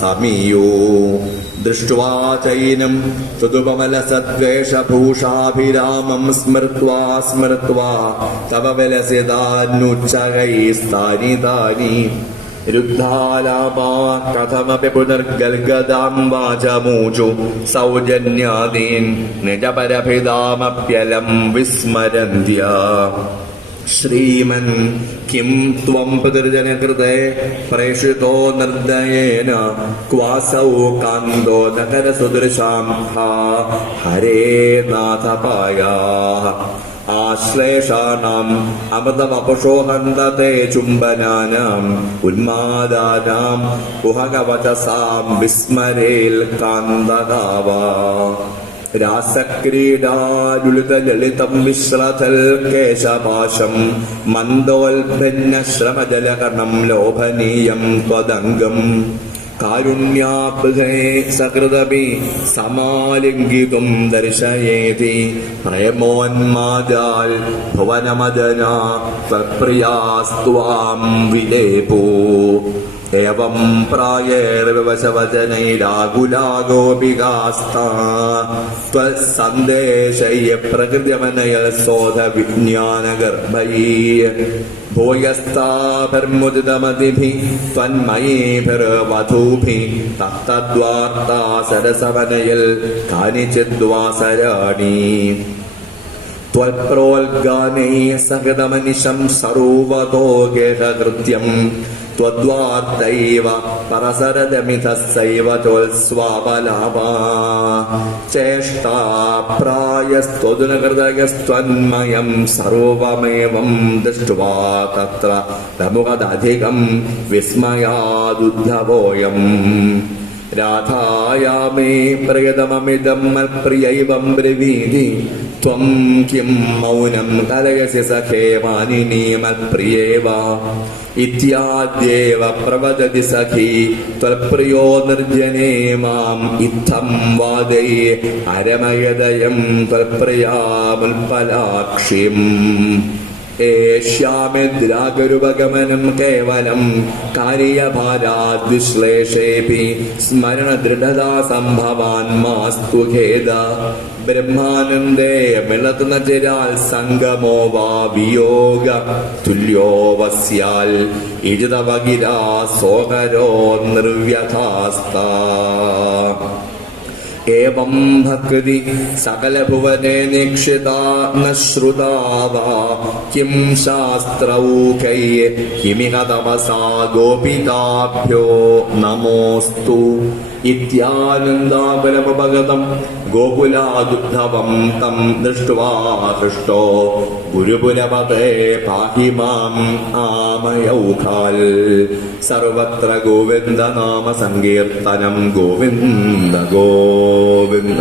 സമീയോ ദൃഷ്ട്വാ ചൈനം ചതുപമലസദ്വേഷഭൂഷാഭിരാമം സ്മൃത്വാ സ്മൃത്വാ. തവ വിലസിതാനുച്ചകൈസ്താനി താനി രുദ്ധാലാപാ കഥമപി പുനർഗൽഗദാം വാചമൂചു. സൗജന്യാദീൻ നിജപരഭിതാമപ്യലം വിസ്മരന്ത്യ. Shriman Kim ത്വം പിതൃജനകൃതേ പ്രേഷിതോ നിർദ്ദയേന ക്വാസൗ Kanto നഗര സുദൃശാം ഹരേ നാഥപായാ ആശ്ലേഷാണം അമൃതമപുഷോഹന്തത്തെ ചുംബനാനാം ഉന്മാദാനാം കുഹകവചസാം വിസ്മരേൽ കാന്തകാവാ രാസക്രീഡാലുലിതലളിതം വിശ്രതൽ കേശപാശം മന്ദോൽഭിന്നശ്രമജലകണം ലോഭനീയം ത്വദംഗം. കാരുണ്യാഭൃഹേ സകൃതപി സമാലിംഗിതും ദർശയേതി. പ്രേമോന്മാജാൽ ഭുവനമജന ത്വപ്രിയാസ്ത്വാം വിലേപോ एवं प्रायैर्विवशवचनैराकुलागोपिकास्ता त्वत्सन्देशैः प्रकृत्यमनयसोध विज्ञानगर्भैः भूयस्ताभिर्मुदितमतिभिः त्वन्मयीभिर्वधूभिः तत्तद्वार्ता सरसवनयल् कानिचिद्वासराणि त्वत्प्रोल्गानैः सकृतमनिशं सरोवतो गेहकृत्यम् त्वद्वार्तैव परसरदमितस्सैव तोल्स्वापलापा चेष्टा प्रायस्त्वदुनकृतयस्त्वन्मयम् सर्वमेवं दृष्ट्वा तत्र प्रमुखदधिकं विस्मयादुद्धवोऽयम् രാധായാമേ പ്രിയതമമിതം മൽപ്രിയൈവം ബ്രവീതി. ത്വം കിം മൗനം കലയസി സഖേ മാനിനി മൽപ്രിയേവ. ഇത്യാദ്യേവ പ്രവദതി സഖി. ത്വൽപ്രിയോ നിർജനേ മാം ഇത്തം വാദൈ. ത്വൽപ്രിയാ മുൽപലാക്ഷിം ഏഷ്യാമിദ്രാഗുരുപഗമനം കേവലം കാര്യഭാരാദ്വിശ്ലേഷേപി സ്മരണദൃഢതാ സംഭവാൻ മാസ്തു ഖേദ. ബ്രഹ്മാനന്ദേ മിളതുന്ന ചിരാൽ സംഗമോ വാ വിയോഗ തുല്യോവസ്യാൽ സോഹരോ സോകരോ നിർവ്യഥാസ്താ. ഏവം ഭക്തി സകലഭുവനെ നിക്ഷിതാ നശ്രുതാ കിം ശാസ്ത്രൗകൈ കിമിഹ തമസാ ഗോപിതാഭ്യോ നമോസ്തു. ഇത്യാനന്ദാപരമഭഗതം ഗോകുലാദുദ്ധവം തം ദൃഷ്ട്വാ ഹൃഷ്ടോ ഗുരുപുരപതേ പാഹി മാം ആമയൗഖാൽ സർവത്ര ഗോവിന്ദനാമ സങ്കീർത്തനം ഗോവിന്ദ ഗോവിന്ദ.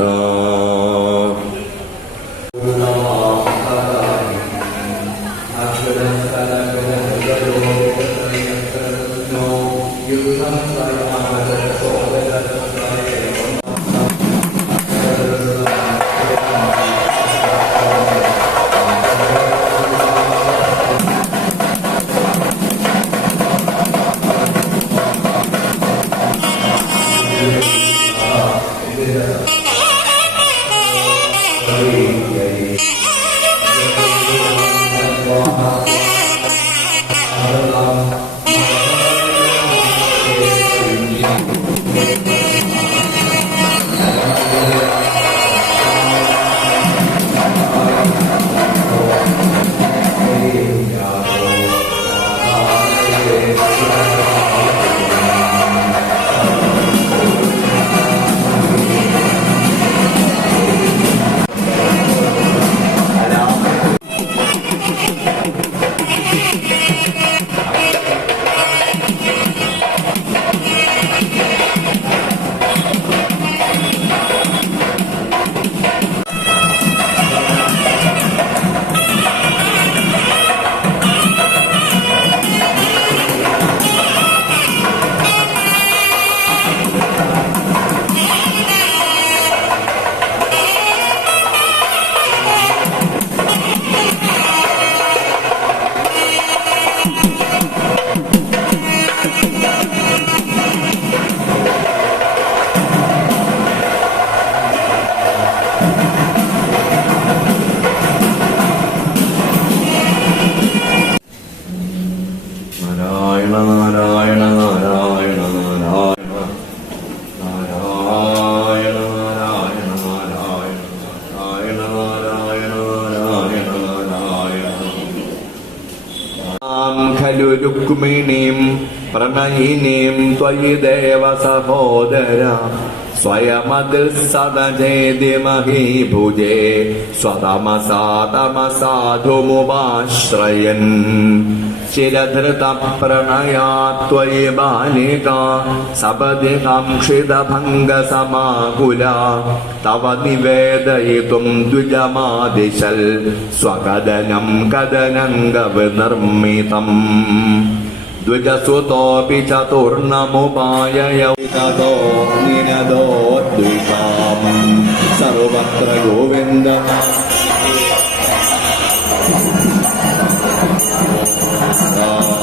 രുക്മിണീം പ്രണയിനീം ത്വയി ദേവ സഹോദര സ്വയമതിൽ സദജേതി മഹീഭുജേ സ്വതമസാ തമസാധുമുപാശ്രയൻ चिरधृतप्रणयात्वयि बालिका सपदि काङ्क्षितभङ्गसमाकुला तव निवेदयितुं द्विजमादिशल् स्वकदनं कदनङ्गविनिर्मितम् द्विजसुतोऽपि चतुर्नमुपाययौ ततो निनदोद्विषाम् सर्वत्र गोविन्दः Oh.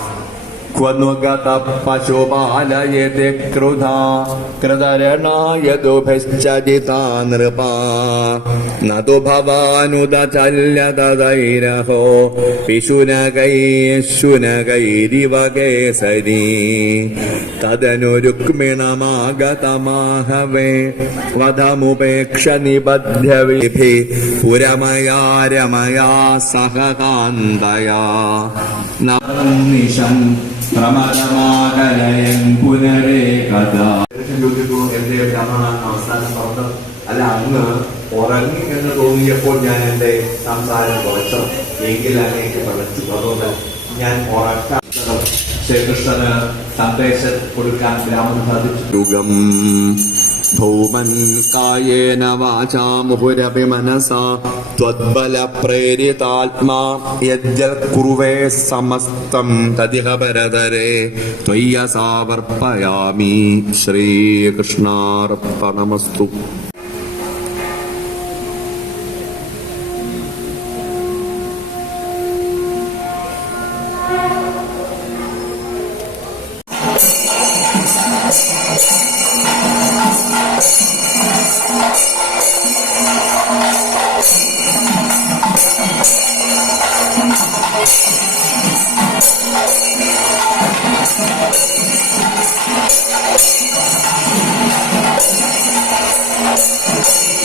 ക്വനുഗതപശുപാലയതി ക്രുധ കൃതരണായ ദുഭിശ്ചരിതാ നൃപാ. നതു ഭവാനുദചല്യതൈരഹോ പിശുനകൈശുനകൈരിവകേസരീ തദനു രുക്മിണമാഗതമാഹവേ വധമുപേക്ഷ നിബദ്ധ്യ വിധി പുരമയാരമയാ സഹകാന്തയാ. നിശം ശ്രമരമാകലയം പുനരേ കഥ. ചോദിക്കുന്നു എന്റെ രമണാൻ അവസാനം പറഞ്ഞു അല്ല അന്ന് ഉറങ്ങി എന്ന് തോന്നിയപ്പോൾ ഞാൻ എന്റെ സംസാരം കുറച്ചു. എങ്കിൽ അതിലേക്ക് പഠിച്ചു. അതുകൊണ്ട് ഞാൻ ഉറക്ക. ശ്രീകൃഷ്ണന് സന്ദേശം കൊടുക്കാൻ രാമൻ സാധിച്ചു. ഭൗമൻ കായേന വാചാ മുഹുരപി മനസാ त्वद्बलप्रेरितात्मा यद्यत् कुर्वे समस्तं तदिह परतरे त्वय्यसावर्पयामि श्रीकृष्णार्पणमस्तु Thank you.